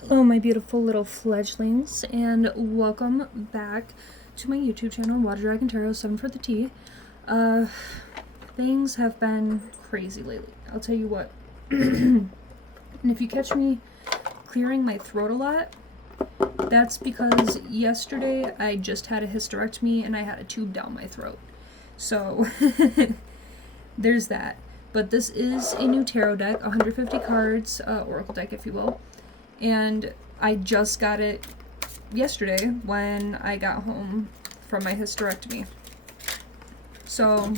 Hello, my beautiful little fledglings, and welcome back to my YouTube channel, Water Dragon Tarot 7 for the T. Things have been crazy lately, I'll tell you what. And if you catch me clearing my throat a lot, that's because yesterday I just had a hysterectomy and I had a tube down my throat. So, there's that. But this is a new tarot deck, 150 cards, oracle deck if you will. And I just got it yesterday when I got home from my hysterectomy. So,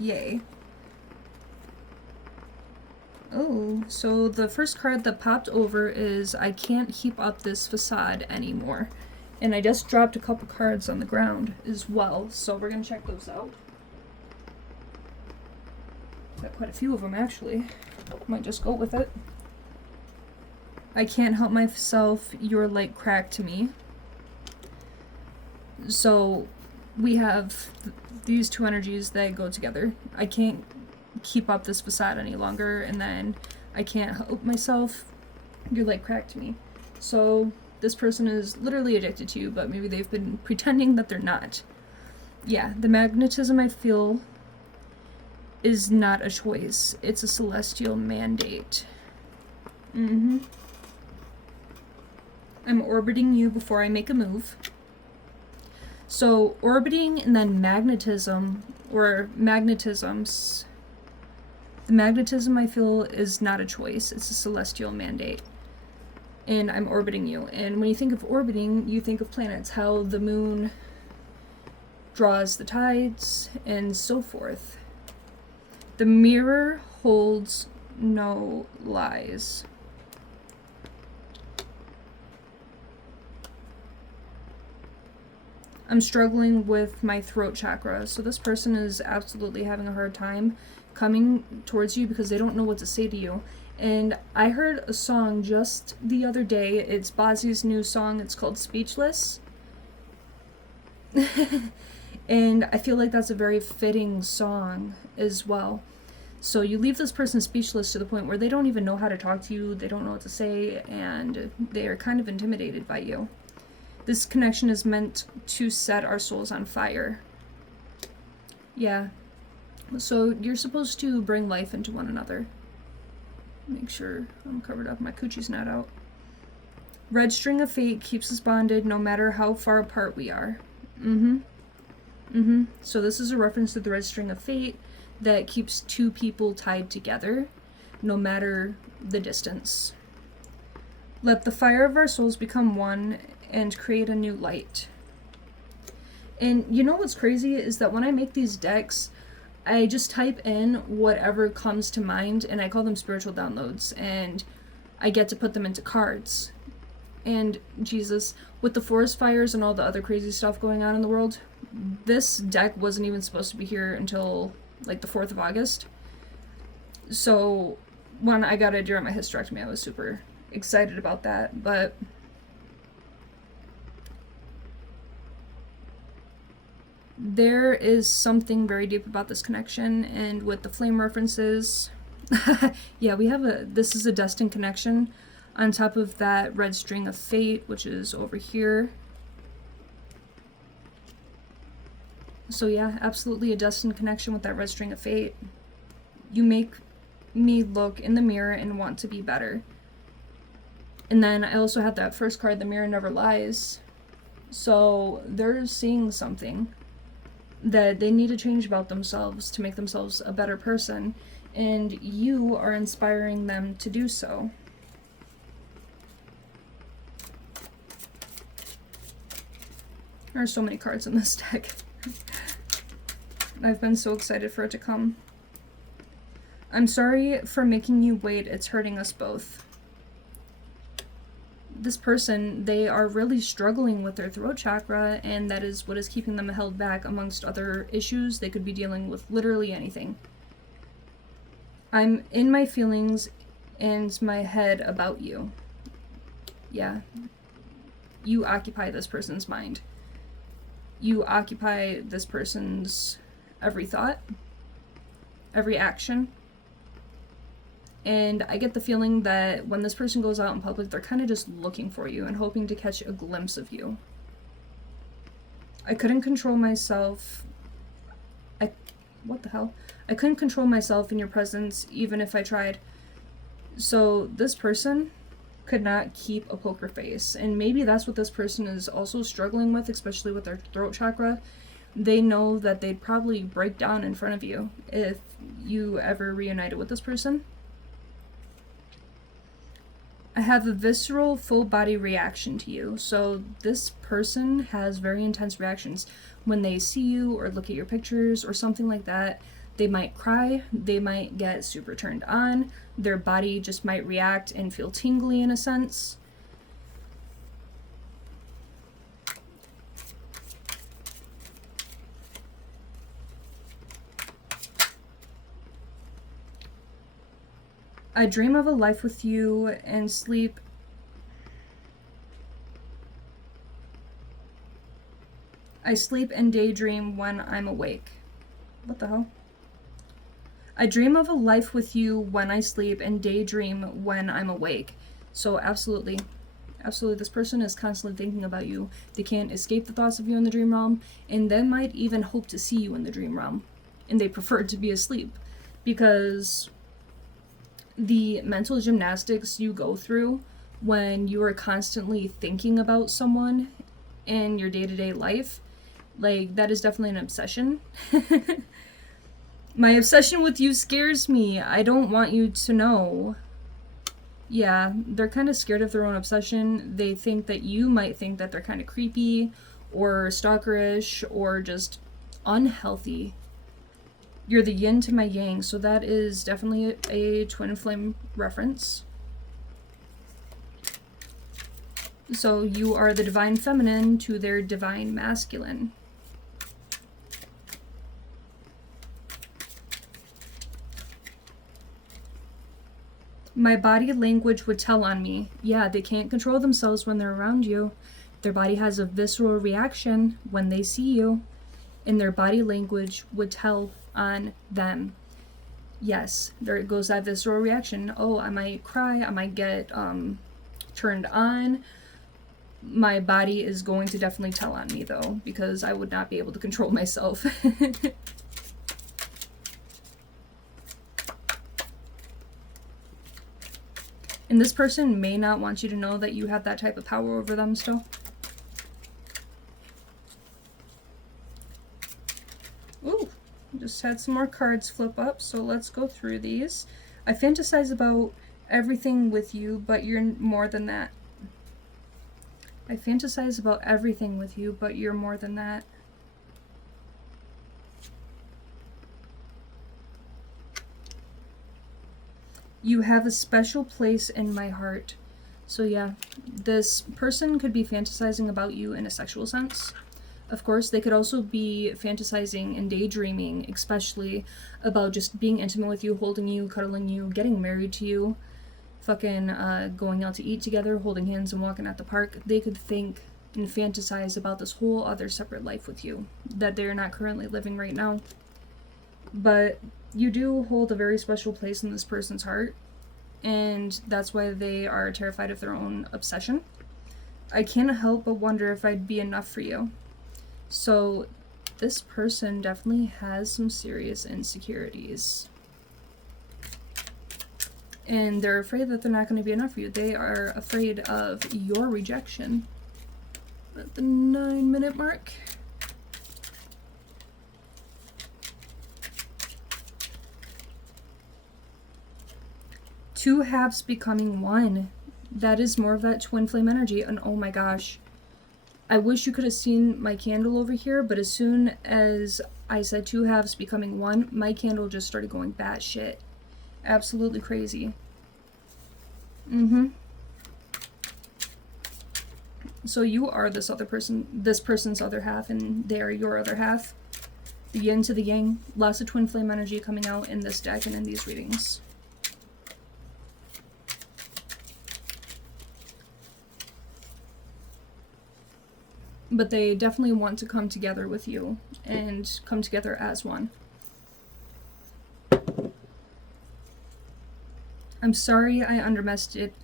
yay. Oh, so the first card that popped over is I can't keep up this facade anymore. And I just dropped a couple cards on the ground as well, so we're going to check those out. Got quite a few of them actually. Might just go with it. I can't help myself, you're like crack to me. So we have these two energies that go together. I can't keep up this facade any longer, and then I can't help myself, you're like crack to me. So this person is literally addicted to you, but maybe they've been pretending that they're not. Yeah, the magnetism I feel is not a choice. It's a celestial mandate. I'm orbiting you before I make a move. So orbiting and then magnetism, or magnetisms, the magnetism I feel is not a choice. It's a celestial mandate. And I'm orbiting you. And when you think of orbiting, you think of planets, how the moon draws the tides and so forth. The mirror holds no lies. I'm struggling with my throat chakra, so this person is absolutely having a hard time coming towards you because they don't know what to say to you. And I heard a song just the other day. It's Bozzy's new song. It's called Speechless. And I feel like that's a very fitting song as well. So you leave this person speechless to the point where they don't even know how to talk to you, they don't know what to say, and they are kind of intimidated by you. This connection is meant to set our souls on fire. Yeah. So you're supposed to bring life into one another. Make sure I'm covered up, my coochie's not out. Red string of fate keeps us bonded no matter how far apart we are. So this is a reference to the red string of fate that keeps two people tied together no matter the distance. Let the fire of our souls become one and create a new light. And you know what's crazy is that when I make these decks, I just type in whatever comes to mind, and I call them spiritual downloads, and I get to put them into cards. And Jesus, with the forest fires and all the other crazy stuff going on in the world, this deck wasn't even supposed to be here until like the 4th of August. So when I got it during my hysterectomy, I was super excited about that, but there is something very deep about this connection, and with the flame references, yeah, this is a destined connection on top of that red string of fate, which is over here. So yeah, absolutely a destined connection with that red string of fate. You make me look in the mirror and want to be better. And then I also have that first card, the mirror never lies. So they're seeing something that they need to change about themselves to make themselves a better person, and you are inspiring them to do so. There are so many cards in this deck. I've been so excited for it to come. I'm sorry for making you wait, it's hurting us both. This person, they are really struggling with their throat chakra, and that is what is keeping them held back amongst other issues. They could be dealing with literally anything. I'm in my feelings and my head about you. Yeah. You occupy this person's mind. You occupy this person's every thought, every action. And I get the feeling that when this person goes out in public, they're kind of just looking for you and hoping to catch a glimpse of you. I couldn't control myself. What the hell? I couldn't control myself in your presence, even if I tried. So this person could not keep a poker face. And maybe that's what this person is also struggling with, especially with their throat chakra. They know that they'd probably break down in front of you if you ever reunited with this person. I have a visceral full body reaction to you. So this person has very intense reactions when they see you or look at your pictures or something like that. They might cry, they might get super turned on, their body just might react and feel tingly in a sense. I dream of a life with you and sleep. I sleep and daydream when I'm awake. What the hell? I dream of a life with you when I sleep and daydream when I'm awake. So absolutely, this person is constantly thinking about you. They can't escape the thoughts of you in the dream realm, and they might even hope to see you in the dream realm. And they prefer to be asleep, because the mental gymnastics you go through when you are constantly thinking about someone in your day-to-day life, like, that is definitely an obsession. My obsession with you scares me. I don't want you to know. Yeah, they're kind of scared of their own obsession. They think that you might think that they're kind of creepy or stalkerish or just unhealthy. You're the yin to my yang, so that is definitely a twin flame reference. So you are the divine feminine to their divine masculine. My body language would tell on me. Yeah, they can't control themselves when they're around you. Their body has a visceral reaction when they see you, and their body language would tell on them. Yes, there goes that visceral reaction. Oh, I might cry, I might get turned on. My body is going to definitely tell on me, though, because I would not be able to control myself. And this person may not want you to know that you have that type of power over them still. Ooh, just had some more cards flip up, so let's go through these. I fantasize about everything with you, but you're more than that. I fantasize about everything with you, but you're more than that. You have a special place in my heart. So yeah, this person could be fantasizing about you in a sexual sense. Of course, they could also be fantasizing and daydreaming, especially about just being intimate with you, holding you, cuddling you, getting married to you, fucking going out to eat together, holding hands and walking at the park. They could think and fantasize about this whole other separate life with you that they're not currently living right now. But you do hold a very special place in this person's heart, and that's why they are terrified of their own obsession. I can't help but wonder if I'd be enough for you. So this person definitely has some serious insecurities. And they're afraid that they're not going to be enough for you. They are afraid of your rejection. At the 9-minute mark. Two halves becoming one. That is more of that twin flame energy. And oh my gosh. I wish you could have seen my candle over here, but as soon as I said two halves becoming one, my candle just started going batshit. Absolutely crazy. So you are this person's other half, and they are your other half. The yin to the yang. Lots of twin flame energy coming out in this deck and in these readings. But they definitely want to come together with you and come together as one. I'm sorry I underestimated.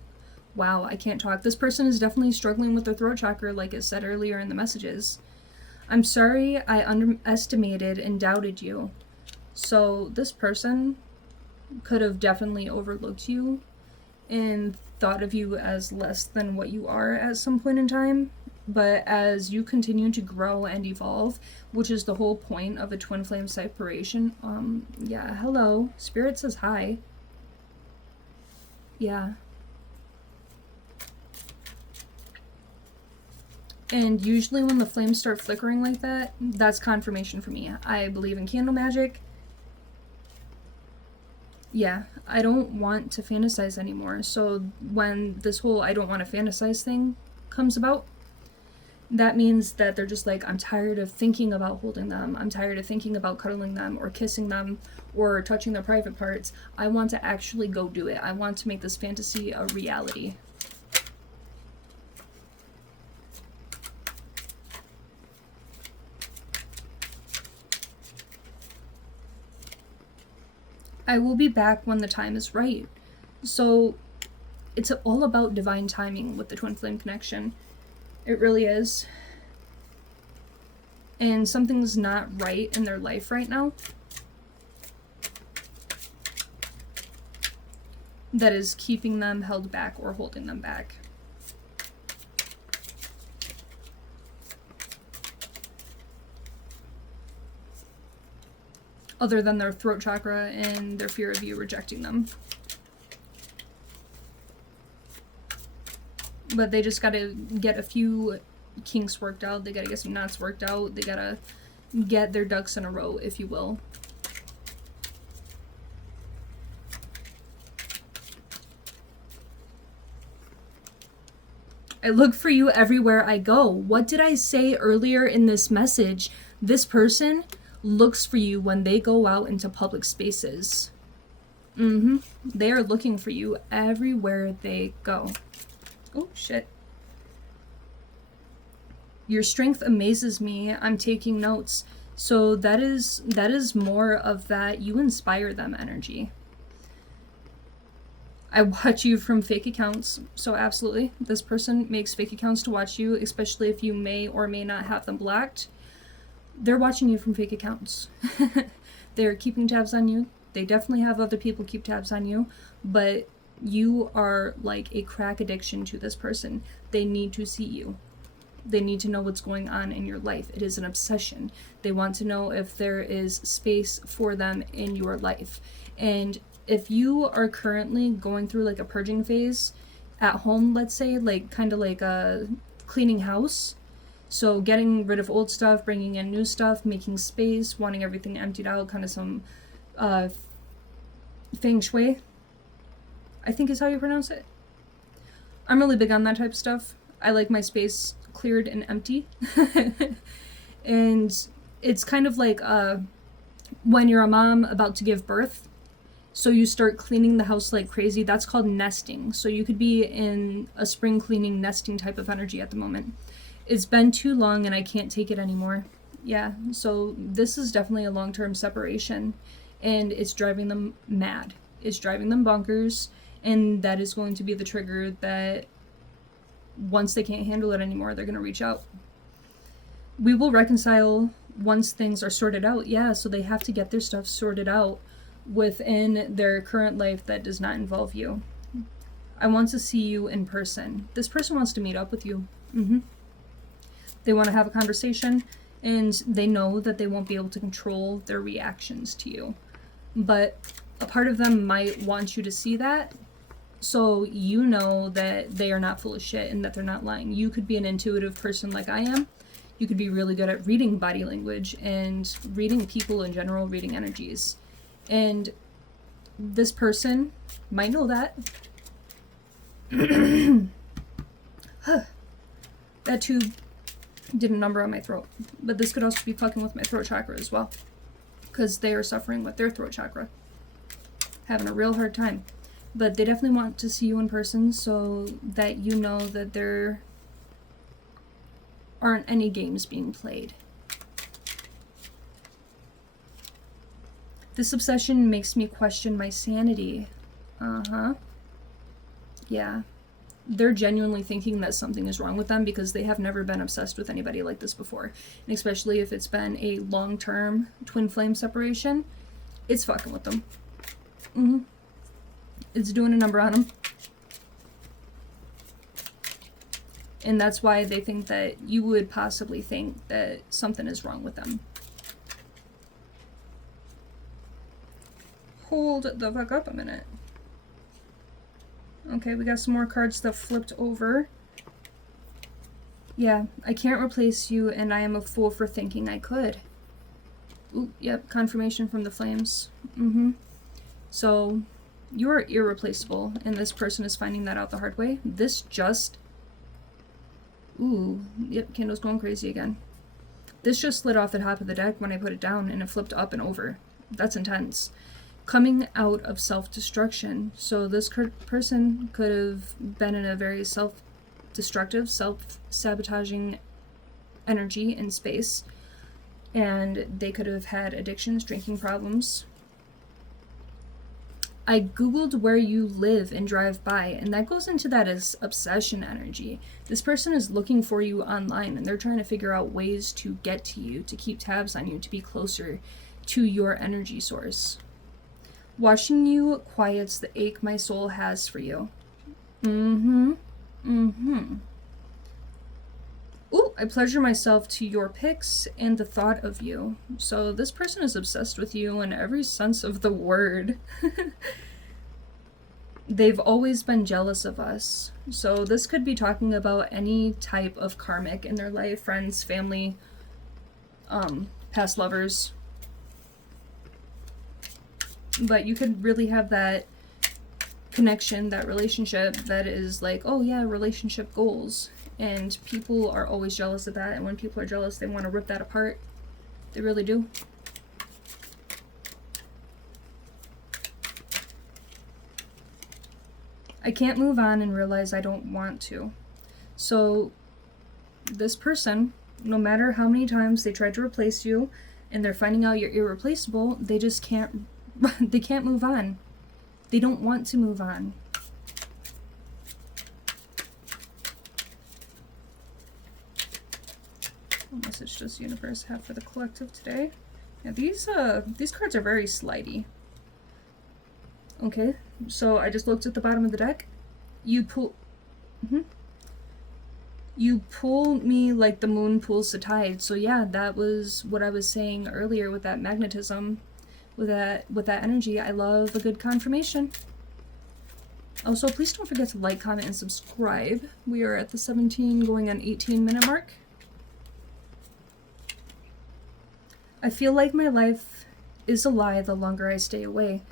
Wow, I can't talk. This person is definitely struggling with their throat chakra, like it said earlier in the messages. I'm sorry I underestimated and doubted you. So this person could have definitely overlooked you and thought of you as less than what you are at some point in time. But as you continue to grow and evolve, which is the whole point of a twin flame separation, yeah, hello. Spirit says hi. Yeah. And usually when the flames start flickering like that, that's confirmation for me. I believe in candle magic. Yeah, I don't want to fantasize anymore. So when this whole I don't want to fantasize thing comes about, that means that they're just like, I'm tired of thinking about holding them. I'm tired of thinking about cuddling them or kissing them or touching their private parts. I want to actually go do it. I want to make this fantasy a reality. I will be back when the time is right. So it's all about divine timing with the twin flame connection. It really is. And something's not right in their life right now that is keeping them held back or holding them back. Other than their throat chakra and their fear of you rejecting them. But they just gotta get a few kinks worked out. They gotta get some knots worked out. They gotta get their ducks in a row, if you will. I look for you everywhere I go. What did I say earlier in this message? This person looks for you when they go out into public spaces. They are looking for you everywhere they go. Oh, shit. Your strength amazes me. I'm taking notes. So that is more of that you inspire them energy. I watch you from fake accounts. So absolutely, this person makes fake accounts to watch you, especially if you may or may not have them blocked. They're watching you from fake accounts. They're keeping tabs on you. They definitely have other people keep tabs on you, but you are like a crack addiction to this person. They need to see you. They need to know what's going on in your life. It is an obsession. They want to know if there is space for them in your life. And if you are currently going through like a purging phase at home, let's say, like kind of like a cleaning house, so getting rid of old stuff, bringing in new stuff, making space, wanting everything emptied out, kind of some feng shui, I think is how you pronounce it. I'm really big on that type of stuff. I like my space cleared and empty. And it's kind of like when you're a mom about to give birth, so you start cleaning the house like crazy. That's called nesting. So you could be in a spring cleaning nesting type of energy at the moment. It's been too long and I can't take it anymore. Yeah, so this is definitely a long-term separation and it's driving them mad. It's driving them bonkers, and that is going to be the trigger that once they can't handle it anymore, they're going to reach out. We will reconcile once things are sorted out. Yeah, so they have to get their stuff sorted out within their current life that does not involve you. I want to see you in person. This person wants to meet up with you. They want to have a conversation, and they know that they won't be able to control their reactions to you. But a part of them might want you to see that, so you know that they are not full of shit and that they're not lying. You could be an intuitive person like I am. You could be really good at reading body language and reading people in general, reading energies. And this person might know that. That tube did a number on my throat. But this could also be fucking with my throat chakra as well, because they are suffering with their throat chakra. Having a real hard time. But they definitely want to see you in person so that you know that there aren't any games being played. This obsession makes me question my sanity. Yeah. They're genuinely thinking that something is wrong with them because they have never been obsessed with anybody like this before. And especially if it's been a long-term twin flame separation, it's fucking with them. Mm-hmm. It's doing a number on them. And that's why they think that you would possibly think that something is wrong with them. Hold the fuck up a minute. Okay, we got some more cards that flipped over. Yeah, I can't replace you, and I am a fool for thinking I could. Ooh, yep, confirmation from the flames. Mm-hmm. So, you are irreplaceable, and this person is finding that out the hard way. This just... Ooh, yep, candle's going crazy again. This just slid off the top of the deck when I put it down, and it flipped up and over. That's intense. Coming out of self-destruction. So this person could have been in a very self-destructive, self-sabotaging energy in space. And they could have had addictions, drinking problems. I googled where you live and drive by, and that goes into that as obsession energy. This person is looking for you online, and they're trying to figure out ways to get to you, to keep tabs on you, to be closer to your energy source. Watching you quiets the ache my soul has for you. Mm-hmm. Mm-hmm. Ooh, I pleasure myself to your pics and the thought of you. So this person is obsessed with you in every sense of the word. They've always been jealous of us. So this could be talking about any type of karmic in their life, friends, family, past lovers. But you could really have that connection, that relationship that is like, oh yeah, relationship goals. And people are always jealous of that. And when people are jealous, they want to rip that apart. They really do. I can't move on and realize I don't want to. So this person, no matter how many times they tried to replace you and they're finding out you're irreplaceable, they just can't, they can't move on. They don't want to move on. What message does the universe have for the collective today? Yeah, these cards are very slidey. Okay, so I just looked at the bottom of the deck. You pull... You pull me like the moon pulls the tide. So yeah, that was what I was saying earlier with that magnetism, with that energy. I love a good confirmation. Also, please don't forget to like, comment, and subscribe. We are at the 17 going on 18-minute mark. I feel like my life is a lie the longer I stay away.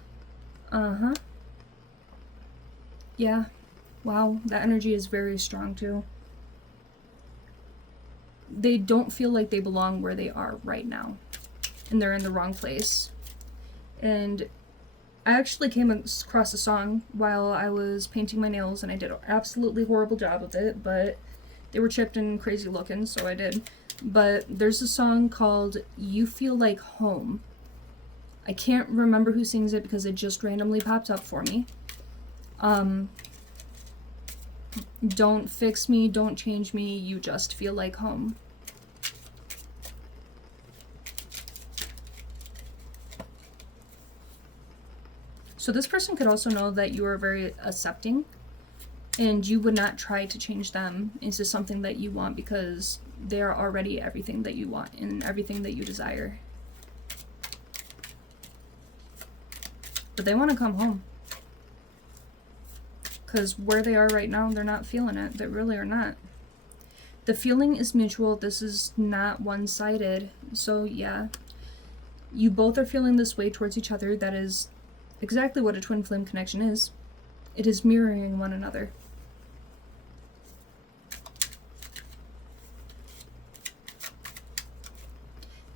Uh-huh. Yeah. Wow, that energy is very strong too. They don't feel like they belong where they are right now. And they're in the wrong place. And I actually came across a song while I was painting my nails, and I did an absolutely horrible job of it, but they were chipped and crazy looking, so I did. But there's a song called You Feel Like Home. I can't remember who sings it because it just randomly popped up for me. Don't fix me, don't change me, you just feel like home. So this person could also know that you are very accepting, and you would not try to change them into something that you want because they are already everything that you want and everything that you desire. But they want to come home. Because where they are right now, they're not feeling it. They really are not. The feeling is mutual. This is not one-sided. So yeah, you both are feeling this way towards each other. That is exactly what a twin flame connection is. It is mirroring one another.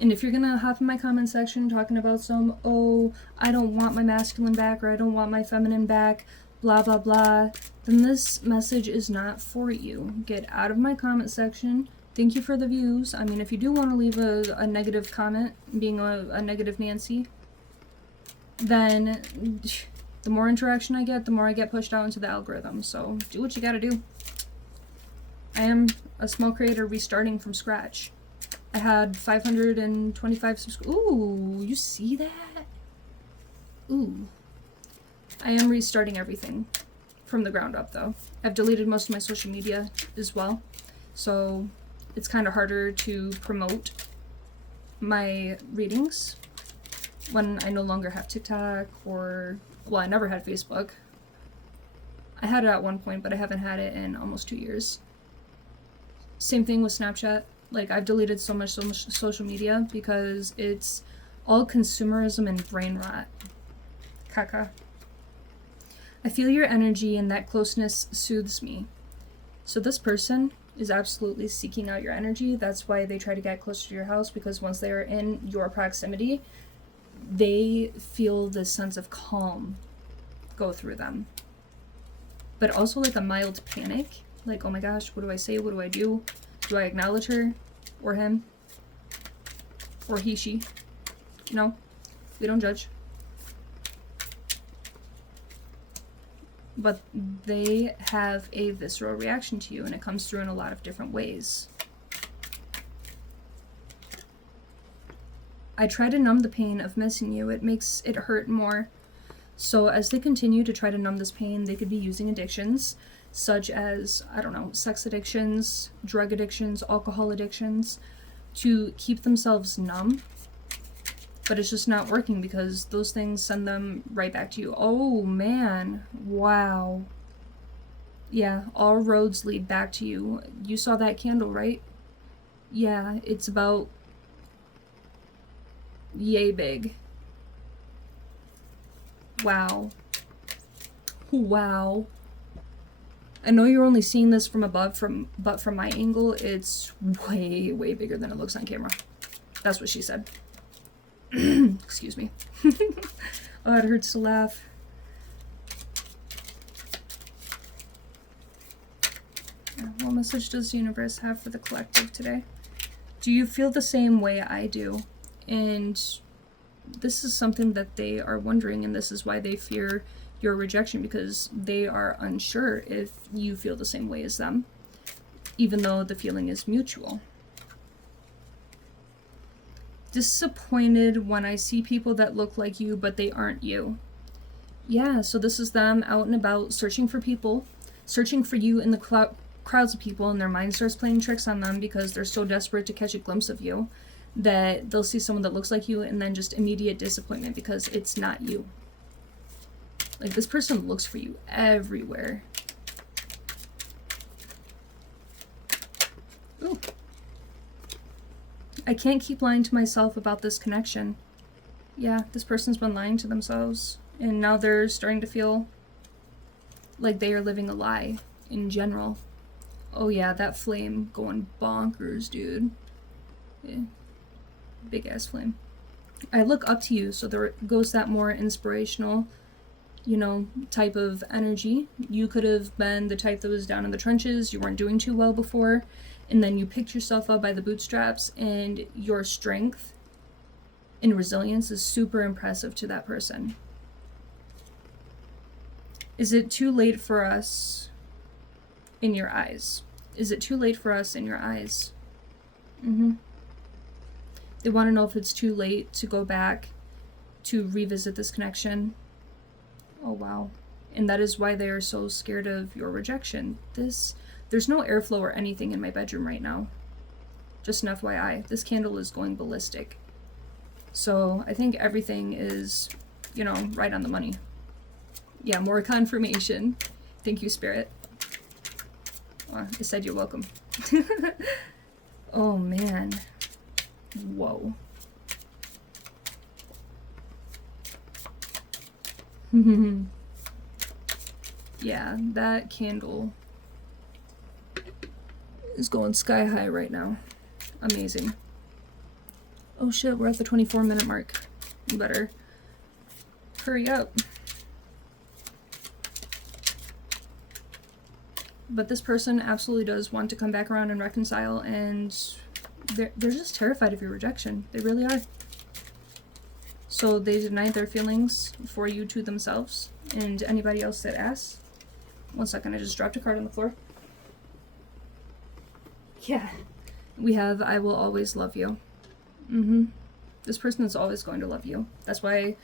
And if you're gonna hop in my comment section talking about some, oh, I don't want my masculine back, or I don't want my feminine back, blah blah blah, then this message is not for you. Get out of my comment section. Thank you for the views. I mean, if you do want to leave a negative comment, being a negative Nancy, then The more interaction I get, the more I get pushed out into the algorithm. So do what you gotta do. I am a small creator restarting from scratch. I had 525 subscribers. Ooh, you see that? Ooh. I am restarting everything from the ground up, though. I've deleted most of my social media as well. So it's kind of harder to promote my readings when I no longer have TikTok or, well, I never had Facebook. I had it at one point, but I haven't had it in almost 2 years. Same thing with Snapchat. Like, I've deleted so much social media because it's all consumerism and brain rot. Caca. I feel your energy and that closeness soothes me. So this person is absolutely seeking out your energy. That's why they try to get closer to your house, because once they are in your proximity, they feel this sense of calm go through them. But also like a mild panic. Like, oh my gosh, what do I say? What do I do? Do I acknowledge her or him? Or he, she? No, we don't judge. But they have a visceral reaction to you, and it comes through in a lot of different ways. I try to numb the pain of missing you. It makes it hurt more. So as they continue to try to numb this pain, they could be using addictions, such as, I don't know, sex addictions, drug addictions, alcohol addictions, to keep themselves numb. But it's just not working because those things send them right back to you. Oh, man. Wow. Yeah, all roads lead back to you. You saw that candle, right? Yeah, it's about yay big. Wow. Wow. I know you're only seeing this from above, but from my angle, it's way, way bigger than it looks on camera. That's what she said. Excuse me. Oh, it hurts to laugh. What message does the universe have for the collective today? Do you feel the same way I do? And this is something that they are wondering, and this is why they fear your rejection, because they are unsure if you feel the same way as them, even though the feeling is mutual. Disappointed when I see people that look like you, but they aren't you. Yeah, so this is them out and about searching for people, searching for you in the crowds of people, and their mind starts playing tricks on them because they're so desperate to catch a glimpse of you that they'll see someone that looks like you and then just immediate disappointment because it's not you. Like, this person looks for you everywhere. Ooh. I can't keep lying to myself about this connection. Yeah, this person's been lying to themselves, and now they're starting to feel like they are living a lie in general. Oh yeah, that flame going bonkers, dude. Yeah. Big ass flame. I look up to you, so there goes that more inspirational, you know, type of energy. You could have been the type that was down in the trenches, you weren't doing too well before, and then you picked yourself up by the bootstraps, and your strength and resilience is super impressive to that person. Is it too late for us in your eyes? Is it too late for us in your eyes? They want to know if it's too late to go back to revisit this connection. Oh, wow. And that is why they are so scared of your rejection. There's no airflow or anything in my bedroom right now. Just an FYI, this candle is going ballistic. So I think everything is, you know, right on the money. Yeah, more confirmation. Thank you, Spirit. I said you're welcome. Oh, man. Whoa. Yeah, that candle is going sky high right now. Amazing. Oh shit, we're at the 24-minute mark. You better hurry up. But this person absolutely does want to come back around and reconcile, and they're just terrified of your rejection. They really are. So they denied their feelings for you to themselves, And anybody else that asks, 1 second, I just dropped a card on the floor. Yeah. We have I will always love you. This person is always going to love you. That's why,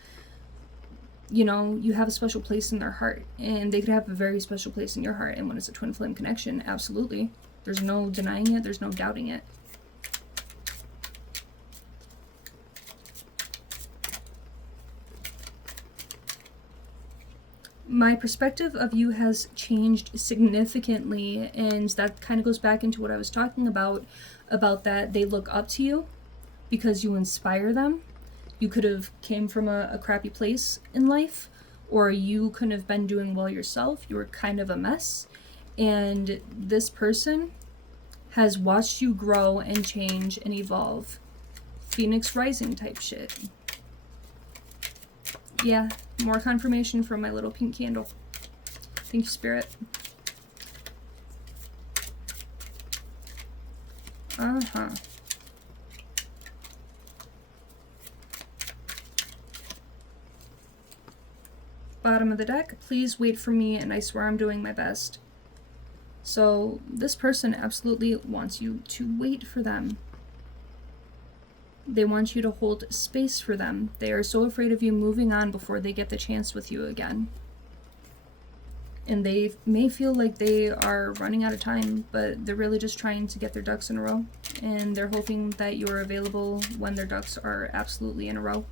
you know, you have a special place in their heart. And they could have a very special place in your heart. And when it's a twin flame connection, absolutely. There's no denying it. There's no doubting it. My perspective of you has changed significantly, and that kind of goes back into what I was talking about that they look up to you because you inspire them. You could have came from a crappy place in life, or you couldn't have been doing well yourself. You were kind of a mess, and this person has watched you grow and change and evolve. Phoenix Rising type shit. Yeah, more confirmation from my little pink candle. Thank you, Spirit. Bottom of the deck, please wait for me, and I swear I'm doing my best. So this person absolutely wants you to wait for them. They want you to hold space for them. They are so afraid of you moving on before they get the chance with you again. And they may feel like they are running out of time, but they're really just trying to get their ducks in a row. And they're hoping that you're available when their ducks are absolutely in a row.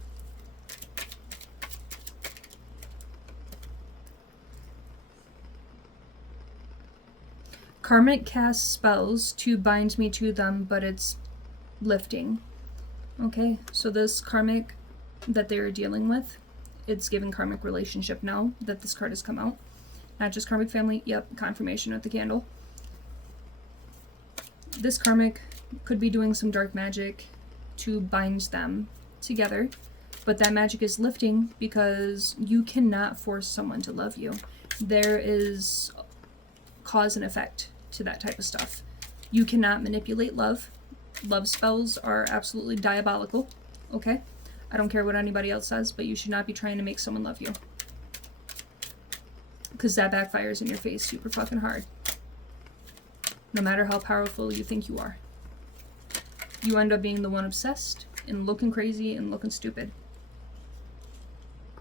Karmic casts spells to bind me to them, but it's lifting. Okay, so this karmic that they're dealing with, it's given karmic relationship now that this card has come out. Not just karmic family, yep, confirmation with the candle. This karmic could be doing some dark magic to bind them together, but that magic is lifting because you cannot force someone to love you. There is cause and effect to that type of stuff. You cannot manipulate love. Love spells are absolutely diabolical, okay? I don't care what anybody else says, but you should not be trying to make someone love you. Because that backfires in your face super fucking hard. No matter how powerful you think you are. You end up being the one obsessed and looking crazy and looking stupid.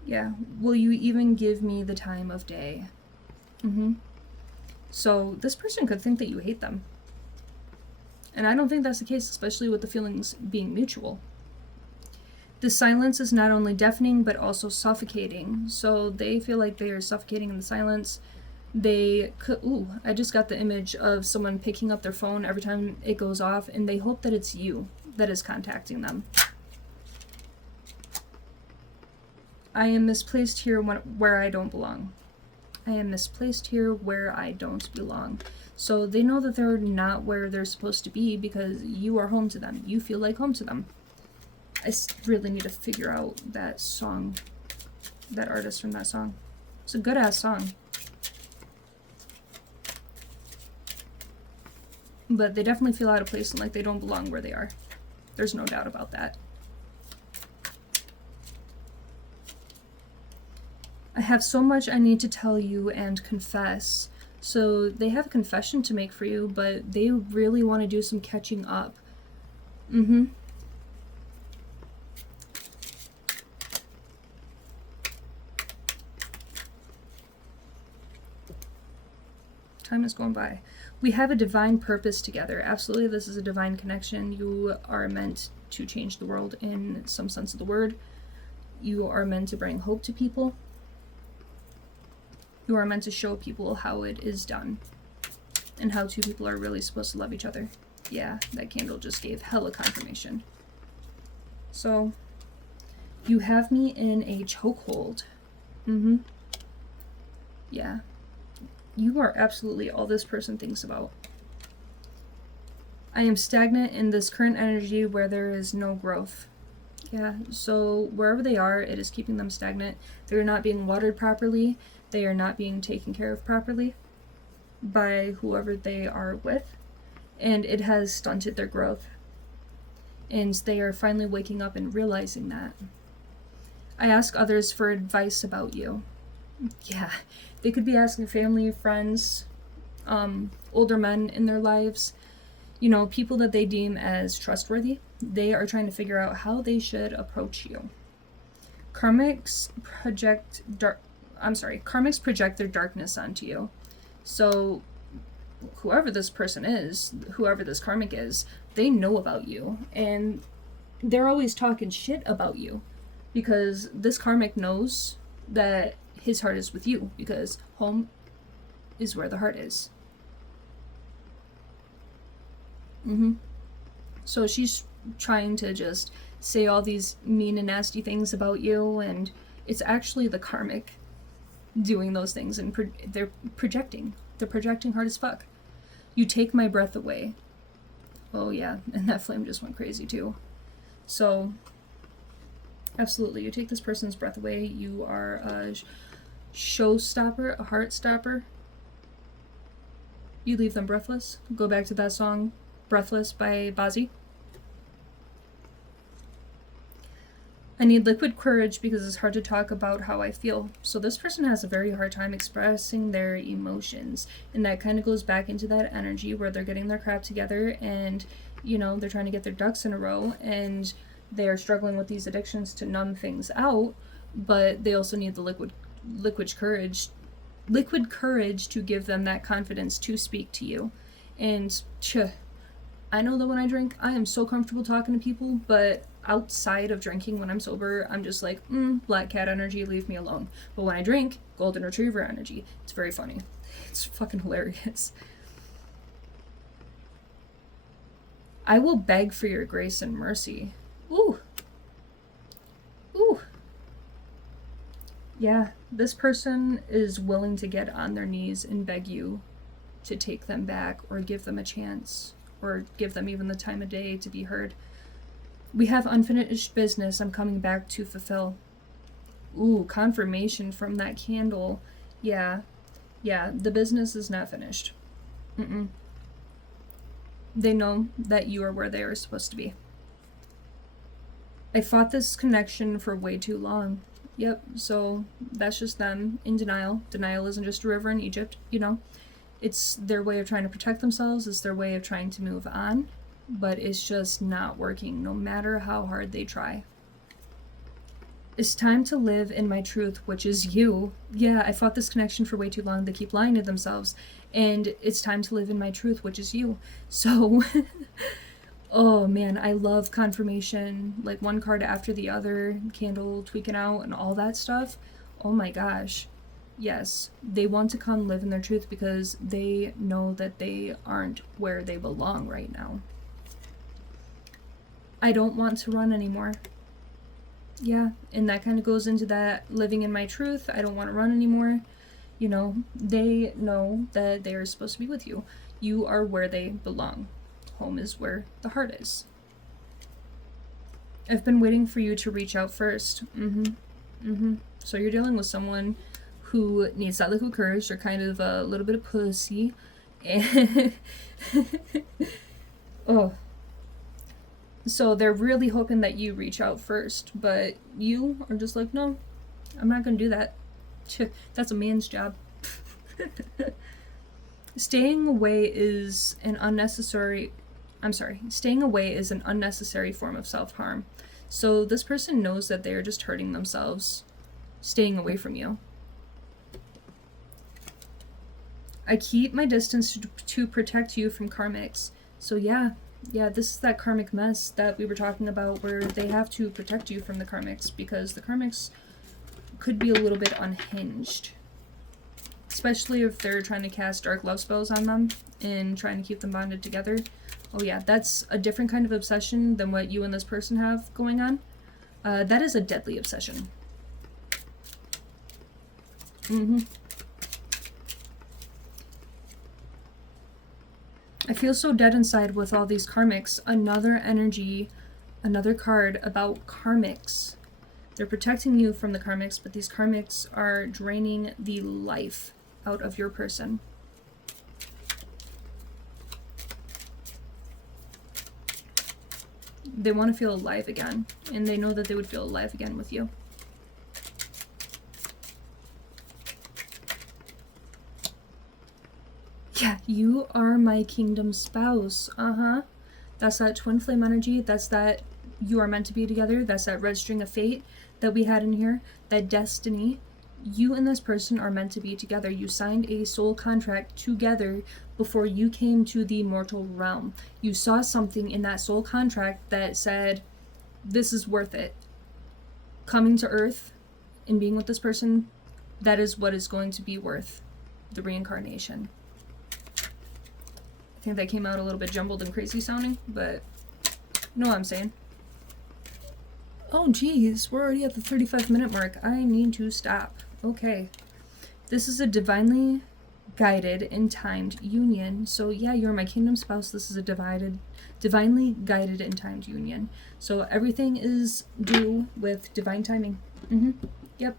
Yeah, will you even give me the time of day? So this person could think that you hate them. And I don't think that's the case, especially with the feelings being mutual. The silence is not only deafening, but also suffocating. So they feel like they are suffocating in the silence. They could, ooh, I just got the image of someone picking up their phone every time it goes off, and they hope that it's you that is contacting them. I am misplaced here where I don't belong. I am misplaced here where I don't belong. So they know that they're not where they're supposed to be because you are home to them. You feel like home to them. I really need to figure out that song, that artist from that song. It's a good-ass song. But they definitely feel out of place and like they don't belong where they are. There's no doubt about that. I have so much I need to tell you and confess. So they have a confession to make for you, but they really want to do some catching up. Time is going by. We have a divine purpose together. Absolutely, this is a divine connection. You are meant to change the world in some sense of the word. You are meant to bring hope to people. You are meant to show people how it is done and how two people are really supposed to love each other. Yeah, that candle just gave hella confirmation. So, you have me in a chokehold. Yeah. You are absolutely all this person thinks about. I am stagnant in this current energy where there is no growth. Yeah, so wherever they are, it is keeping them stagnant. They're not being watered properly. They are not being taken care of properly by whoever they are with. And it has stunted their growth. And they are finally waking up and realizing that. I ask others for advice about you. Yeah, they could be asking family, friends, older men in their lives, people that they deem as trustworthy. They are trying to figure out how they should approach you. Karmics project karmics project their darkness onto you. So whoever this person is, whoever this karmic is, they know about you, and they're always talking shit about you, because this karmic knows that his heart is with you, because home is where the heart is. So she's trying to just say all these mean and nasty things about you, and it's actually the karmic doing those things, and they're projecting. They're projecting hard as fuck. You take my breath away. Oh yeah, and that flame just went crazy too. So, absolutely, you take this person's breath away. You are a showstopper, a heart stopper. You leave them breathless. Go back to that song, Breathless by Bazzi. I need liquid courage because it's hard to talk about how I feel. So this person has a very hard time expressing their emotions. And that kind of goes back into that energy where they're getting their crap together, and, they're trying to get their ducks in a row, and they are struggling with these addictions to numb things out, but they also need the liquid courage to give them that confidence to speak to you. And I know that when I drink, I am so comfortable talking to people, but outside of drinking, when I'm sober, I'm just like, black cat energy, leave me alone. But when I drink, golden retriever energy. It's very funny. It's fucking hilarious. I will beg for your grace and mercy. Ooh. Ooh. Yeah, this person is willing to get on their knees and beg you to take them back, or give them a chance, or give them even the time of day to be heard. We have unfinished business I'm coming back to fulfill. Ooh, confirmation from that candle. Yeah, the business is not finished. They know that you are where they are supposed to be. I fought this connection for way too long. Yep, so that's just them in denial. Denial isn't just a river in Egypt, It's their way of trying to protect themselves. It's their way of trying to move on. But it's just not working, no matter how hard they try. It's time to live in my truth, which is you. Yeah, I fought this connection for way too long. They keep lying to themselves. And it's time to live in my truth, which is you. So, oh man, I love confirmation. Like one card after the other, candle tweaking out and all that stuff. Oh my gosh. Yes, they want to come live in their truth because they know that they aren't where they belong right now. I don't want to run anymore. Yeah, and that kind of goes into that living in my truth. I don't want to run anymore. They know that they are supposed to be with you. You are where they belong. Home is where the heart is. I've been waiting for you to reach out first. So you're dealing with someone who needs that liquid courage. They're kind of a little bit of pussy. And oh. So they're really hoping that you reach out first, but you are just like, no, I'm not going to do that. That's a man's job. Staying away is an unnecessary form of self-harm. So this person knows that they're just hurting themselves, staying away from you. I keep my distance to protect you from karmics. So yeah, this is that karmic mess that we were talking about, where they have to protect you from the karmics, because the karmics could be a little bit unhinged. Especially if they're trying to cast dark love spells on them and trying to keep them bonded together. Oh yeah, that's a different kind of obsession than what you and this person have going on. That is a deadly obsession. I feel so dead inside with all these karmics. Another energy, another card about karmics. They're protecting you from the karmics, but these karmics are draining the life out of your person. They want to feel alive again, and they know that they would feel alive again with you. You are my kingdom spouse. That's that twin flame energy. That's that you are meant to be together. That's that red string of fate that we had in here. That destiny. You and this person are meant to be together. You signed a soul contract together before you came to the mortal realm. You saw something in that soul contract that said, this is worth it. Coming to Earth and being with this person, that is what is going to be worth the reincarnation. I think that came out a little bit jumbled and crazy sounding, but you know what I'm saying. Oh geez, we're already at the 35-minute mark. I need to stop. Okay. This is a divinely guided and timed union. So yeah, you're my kingdom spouse. This is a divinely guided and timed union. So everything is due with divine timing. Yep.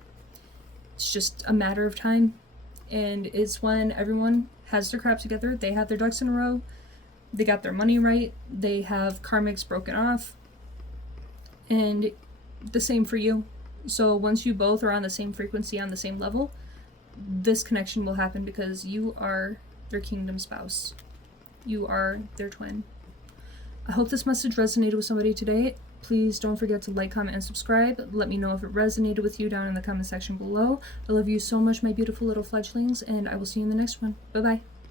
It's just a matter of time. And it's when everyone has their crap together, they have their ducks in a row, they got their money right, they have karmics broken off, and the same for you. So once you both are on the same frequency, on the same level, this connection will happen because you are their kingdom spouse. You are their twin. I hope this message resonated with somebody today. Please don't forget to like, comment, and subscribe. Let me know if it resonated with you down in the comment section below. I love you so much, my beautiful little fledglings, and I will see you in the next one. Bye-bye.